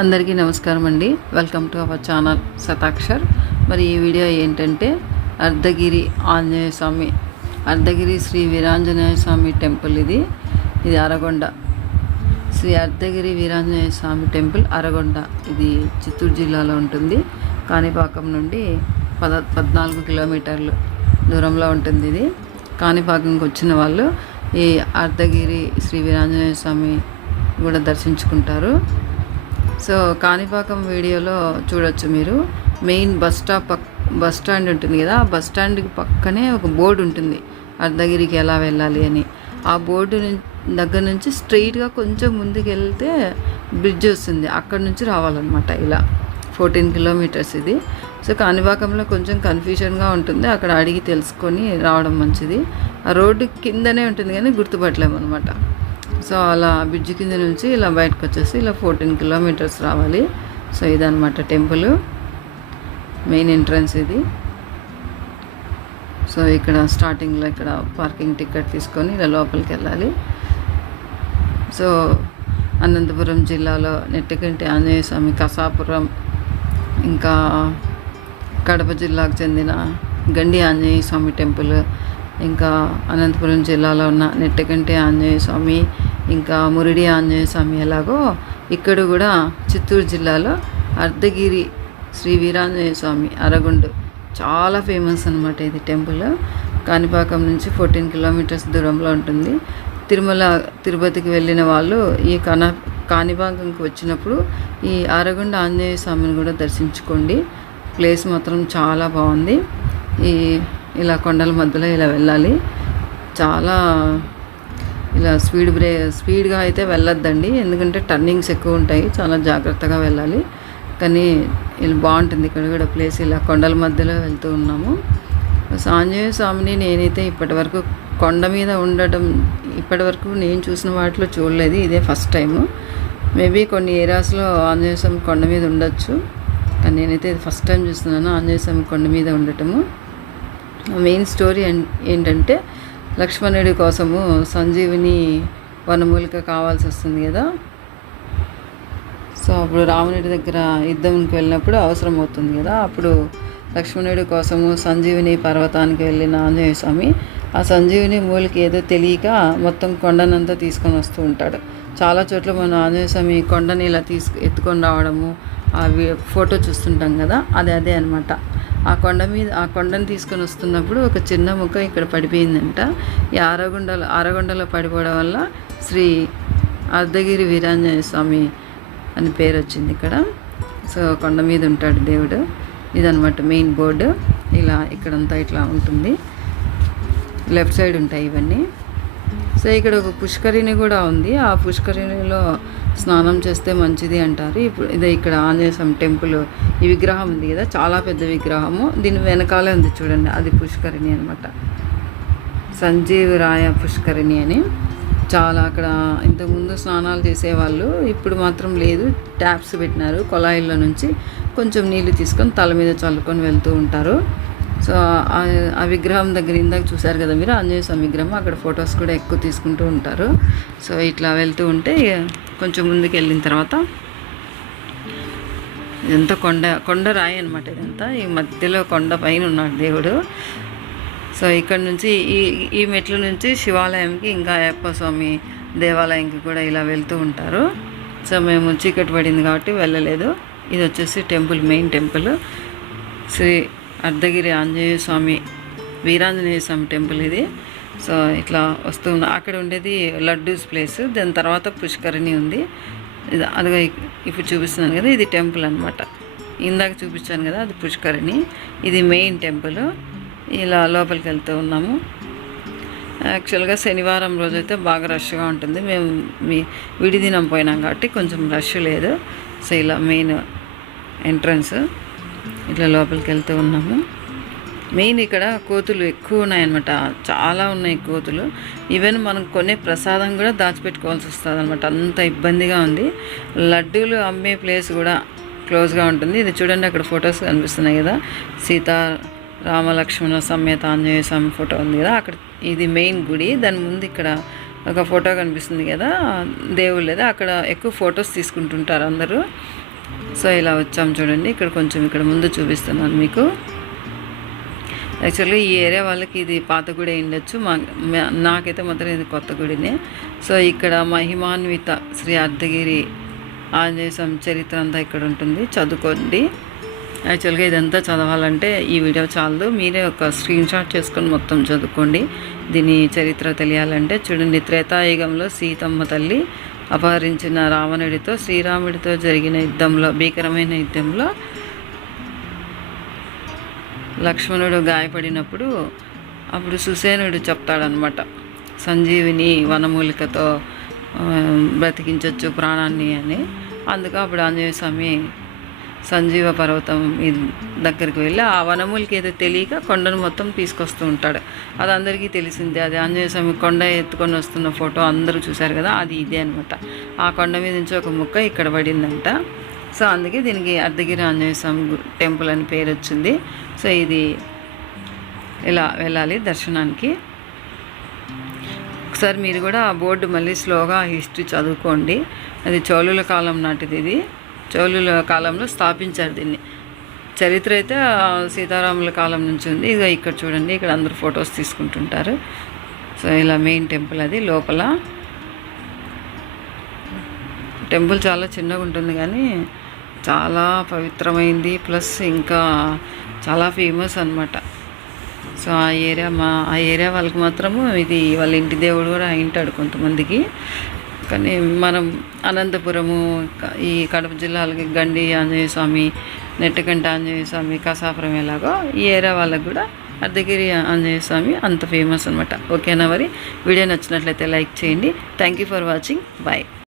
అందరికీ నమస్కారం అండి. Welcome to our channel Shatakshar. మరి ఈ వీడియో ఏంటంటే అర్ధగిరి ఆంజనేయ స్వామి, అర్ధగిరి శ్రీ వీరాంజనేయ స్వామి టెంపుల్. ఇది అరగొండ, శ్రీ అర్ధగిరి వీరాంజనేయ స్వామి టెంపుల్ అరగొండ. ఇది చిత్తూరు జిల్లాలో ఉంటుంది. కాణిపాకం నుండి 14 కిలోమీటర్లు దూరంలో ఉంటుంది. ఇది కాణిపాకంకి వచ్చిన వాళ్ళు ఈ అర్ధగిరి శ్రీ వీరాంజనేయ స్వామి కూడా దర్శించుకుంటారు. సో కాణిపాకం వీడియోలో చూడొచ్చు మీరు. మెయిన్ బస్ స్టాండ్ ఉంటుంది కదా, ఆ బస్ స్టాండ్కి పక్కనే ఒక బోర్డు ఉంటుంది అర్ధగిరికి ఎలా వెళ్ళాలి అని. ఆ బోర్డు దగ్గర నుంచి స్ట్రెయిట్గా కొంచెం ముందుకు వెళ్తే బ్రిడ్జ్ వస్తుంది, అక్కడ నుంచి రావాలన్నమాట. ఇలా 14 కిలోమీటర్స్ ఇది. సో కాణిపాకంలో కొంచెం కన్ఫ్యూజన్గా ఉంటుంది, అక్కడ అడిగి తెలుసుకొని రావడం మంచిది. ఆ రోడ్డు కిందనే ఉంటుంది కానీ గుర్తుపట్టలేము అనమాట. సో అలా బ్రిడ్జ్ కింద నుంచి ఇలా బయటకు వచ్చేసి ఇలా 14 కిలోమీటర్స్ రావాలి. సో ఇదనమాట టెంపుల్ మెయిన్ ఎంట్రన్స్ ఇది. సో ఇక్కడ స్టార్టింగ్లో ఇక్కడ పార్కింగ్ టికెట్ తీసుకొని ఇలా లోపలికి వెళ్ళాలి. సో అనంతపురం జిల్లాలో నెట్టికంటి ఆంజనేయ స్వామి, కసాపురం, ఇంకా కడప జిల్లాకు చెందిన గండి ఆంజనేయ స్వామి టెంపుల్, ఇంకా అనంతపురం జిల్లాలో ఉన్న నెట్టికంటి ఆంజనేయ స్వామి, ఇంకా మురిడి ఆంజనేయ స్వామి, ఎలాగో ఇక్కడ కూడా చిత్తూరు జిల్లాలో అర్ధగిరి శ్రీ వీరాంజనేయ స్వామి అరగుండు చాలా ఫేమస్ అనమాట. ఇది టెంపుల్ కాణిపాకం నుంచి 14 కిలోమీటర్స్ దూరంలో ఉంటుంది. తిరుపతికి వెళ్ళిన వాళ్ళు ఈ కాణిపాకంకి వచ్చినప్పుడు ఈ అరగుండ ఆంజనేయ స్వామిని కూడా దర్శించుకోండి. ప్లేస్ మాత్రం చాలా బాగుంది. ఇలా కొండల మధ్యలో ఇలా వెళ్ళాలి. చాలా ఇలా స్పీడ్గా అయితే వెళ్ళొద్దండి, ఎందుకంటే టర్నింగ్స్ ఎక్కువ ఉంటాయి, చాలా జాగ్రత్తగా వెళ్ళాలి. కానీ ఇలా బాగుంటుంది ఇక్కడ కూడా ప్లేస్. ఇలా కొండల మధ్యలో వెళ్తూ ఉన్నాము. ఆంజనేయ స్వామిని నేనైతే ఇప్పటివరకు కొండ మీద ఉండటం ఇప్పటివరకు నేను చూసిన వాటిలో చూడలేదు, ఇదే ఫస్ట్ టైము. మేబీ కొన్ని ఏరియాస్లో ఆంజనేయ స్వామి కొండ మీద ఉండొచ్చు, కానీ నేనైతే ఇది ఫస్ట్ టైం చూస్తున్నాను ఆంజనేయ స్వామి కొండ మీద ఉండటము. మెయిన్ స్టోరీ ఏంటంటే లక్ష్మణుడి కోసము సంజీవిని వనమూలిక కావాల్సి వస్తుంది కదా. సో అప్పుడు రావణుడి దగ్గర యుద్ధంకి వెళ్ళినప్పుడు అవసరం అవుతుంది కదా, అప్పుడు లక్ష్మణుడి కోసము సంజీవిని పర్వతానికి వెళ్ళిన ఆంజనేయ స్వామి ఆ సంజీవిని మూలిక ఏదో తెలియక మొత్తం కొండనంతా తీసుకొని వస్తూ ఉంటాడు. చాలా చోట్ల మనం ఆంజనేయ స్వామి కొండని ఇలా ఎత్తుకొని రావడము, ఆ ఫోటో చూస్తుంటాం కదా, అదే అనమాట. ఆ కొండని తీసుకొని వస్తున్నప్పుడు ఒక చిన్న ముక్క ఇక్కడ పడిపోయిందంట. ఈ అరగొండలో పడిపోవడం వల్ల శ్రీ అర్ధగిరి వీరాంజనేయ స్వామి అని పేరు వచ్చింది ఇక్కడ. సో కొండ మీద ఉంటాడు దేవుడు. ఇదనమాట మెయిన్ బోర్డు. ఇలా ఇక్కడంతా ఇట్లా ఉంటుంది, లెఫ్ట్ సైడ్ ఉంటాయి ఇవన్నీ. సో ఇక్కడ ఒక పుష్కరిణి కూడా ఉంది. ఆ పుష్కరిణిలో స్నానం చేస్తే మంచిది అంటారు. ఇప్పుడు ఇదే ఇక్కడ ఆంజనేయ స్వామి టెంపుల్ ఈ విగ్రహం ఉంది కదా, చాలా పెద్ద విగ్రహము. దీని వెనకాలే ఉంది చూడండి, అది పుష్కరిణి అనమాట, సంజీవరాయ పుష్కరిణి అని. చాలా అక్కడ ఇంతకుముందు స్నానాలు చేసేవాళ్ళు, ఇప్పుడు మాత్రం లేదు, ట్యాప్స్ పెట్టినారు. కొలాయిల్లో నుంచి కొంచెం నీళ్ళు తీసుకొని తల మీద చల్లుకొని వెళ్తూ ఉంటారు. సో ఆ విగ్రహం దగ్గర ఇందాక చూశారు కదా మీరు, ఆంజనేయ స్వామి విగ్రహం, అక్కడ ఫొటోస్ కూడా ఎక్కువ తీసుకుంటూ ఉంటారు. సో ఇట్లా వెళ్తూ ఉంటే కొంచెం ముందుకు వెళ్ళిన తర్వాత ఇదంతా కొండ రాయి అనమాట. ఇదంతా ఈ మధ్యలో కొండ పైన ఉన్నాడు దేవుడు. సో ఇక్కడ నుంచి ఈ మెట్ల నుంచి శివాలయంకి, ఇంకా అయ్యప్ప స్వామి దేవాలయంకి కూడా ఇలా వెళ్తూ ఉంటారు. సో మేము చీకటి పడింది కాబట్టి వెళ్ళలేదు. ఇది వచ్చేసి temple, main temple Sri Ardhagiri Anjaneya Swamy Veeranjaneya Swamy temple ఇది. సో ఇట్లా వస్తూ అక్కడ ఉండేది లడ్డూస్ ప్లేస్, దాని తర్వాత పుష్కరిణి ఉంది. అదిగా ఇప్పుడు చూపిస్తున్నాను కదా, ఇది టెంపుల్ అనమాట. ఇందాక చూపించాను కదా, అది పుష్కరిణి, ఇది మెయిన్ టెంపుల్. ఇలా లోపలికి వెళ్తూ ఉన్నాము. యాక్చువల్గా శనివారం రోజు అయితే బాగా రష్గా ఉంటుంది, మేము విడి దినం పోయినాం కాబట్టి కొంచెం రష్ లేదు. సో ఇలా మెయిన్ ఎంట్రన్స్, ఇట్లా లోపలికి వెళ్తూ ఉన్నాము. మెయిన్ ఇక్కడ కోతులు ఎక్కువ ఉన్నాయన్నమాట, చాలా ఉన్నాయి కోతులు. ఈవెన్ మనం కొనే ప్రసాదం కూడా దాచిపెట్టుకోవాల్సి వస్తుంది అనమాట, అంత ఇబ్బందిగా ఉంది. లడ్డూలు అమ్మే ప్లేస్ కూడా క్లోజ్గా ఉంటుంది. ఇది చూడండి, అక్కడ ఫొటోస్ కనిపిస్తున్నాయి కదా, సీతా రామలక్ష్మణ సమేత ఆంజనేయ స్వామి ఫోటో ఉంది కదా అక్కడ. ఇది మెయిన్ గుడి, దాని ముందు ఇక్కడ ఒక ఫోటో కనిపిస్తుంది కదా దేవుళ్ళేదా, అక్కడ ఎక్కువ ఫొటోస్ తీసుకుంటుంటారు అందరూ. సో ఇలా వచ్చాము చూడండి. ఇక్కడ కొంచెం ఇక్కడ ముందు చూపిస్తున్నాను మీకు. యాక్చువల్గా ఈ ఏరియా వాళ్ళకి ఇది పాత గుడి ఉండొచ్చు, నాకైతే మాత్రం ఇది కొత్త గుడినే. సో ఇక్కడ మహిమాన్విత శ్రీ అర్ధగిరి ఆంజనేయ స్వామి చరిత్ర అంతా ఇక్కడ ఉంటుంది, చదువుకోండి. యాక్చువల్గా ఇదంతా చదవాలంటే ఈ వీడియో చాలదు, మీరే ఒక స్క్రీన్ షాట్ చేసుకొని మొత్తం చదువుకోండి. దీని చరిత్ర తెలియాలంటే చూడండి. త్రేతాయుగంలో సీతమ్మ తల్లి అపహరించిన రావణుడితో శ్రీరాముడితో జరిగిన యుద్ధంలో, భీకరమైన యుద్ధంలో లక్ష్మణుడు గాయపడినప్పుడు అప్పుడు సుసేనుడు చెప్తాడనమాట, సంజీవిని వనమూలికతో బ్రతికించవచ్చు ప్రాణాన్ని అని. అందుకు అప్పుడు ఆంజనేయ స్వామి సంజీవ పర్వతం దగ్గరికి వెళ్ళి ఆ వనమూలికి ఏదో తెలియక కొండను మొత్తం తీసుకొస్తూ ఉంటాడు. అది అందరికీ తెలిసిందే. అది ఆంజనేయ స్వామి కొండ ఎత్తుకొని వస్తున్న ఫోటో అందరూ చూశారు కదా, అది ఇదే అనమాట. ఆ కొండ మీద నుంచి ఒక ముక్క ఇక్కడ పడిందంట. సో అందుకే దీనికి అర్ధగిరి ఆంజనేయ స్వామి టెంపుల్ అని పేరు వచ్చింది. సో ఇది ఇలా వెళ్ళాలి దర్శనానికి. ఒకసారి మీరు కూడా ఆ బోర్డు మళ్ళీ స్లోగా హిస్టరీ చదువుకోండి. అది చోళుల కాలం నాటిది. ఇది చోళుల కాలంలో స్థాపించారు దీన్ని. చరిత్ర అయితే సీతారాముల కాలం నుంచి ఉంది. ఇక ఇక్కడ చూడండి, ఇక్కడ అందరూ ఫొటోస్ తీసుకుంటుంటారు. సో ఇలా మెయిన్ టెంపుల్ అది. లోపల టెంపుల్ చాలా చిన్నగా ఉంటుంది కానీ చాలా పవిత్రమైంది, ప్లస్ ఇంకా చాలా ఫేమస్ అనమాట. సో ఆ ఏరియా వాళ్ళకి మాత్రము ఇది వాళ్ళ ఇంటి దేవుడు కూడా అయింటాడు కొంతమందికి. కానీ మనం అనంతపురము, ఈ కడప జిల్లాలకి గండి ఆంజనేయ స్వామి, నెట్టకంటి ఆంజనేయ స్వామి, కసాపురం ఎలాగో ఈ ఏరియా వాళ్ళకి కూడా అర్ధగిరి ఆంజనేయ స్వామి అంత ఫేమస్ అనమాట. ఓకేనా? మరి వీడియో నచ్చినట్లయితే లైక్ చేయండి. Thank you for watching. Bye.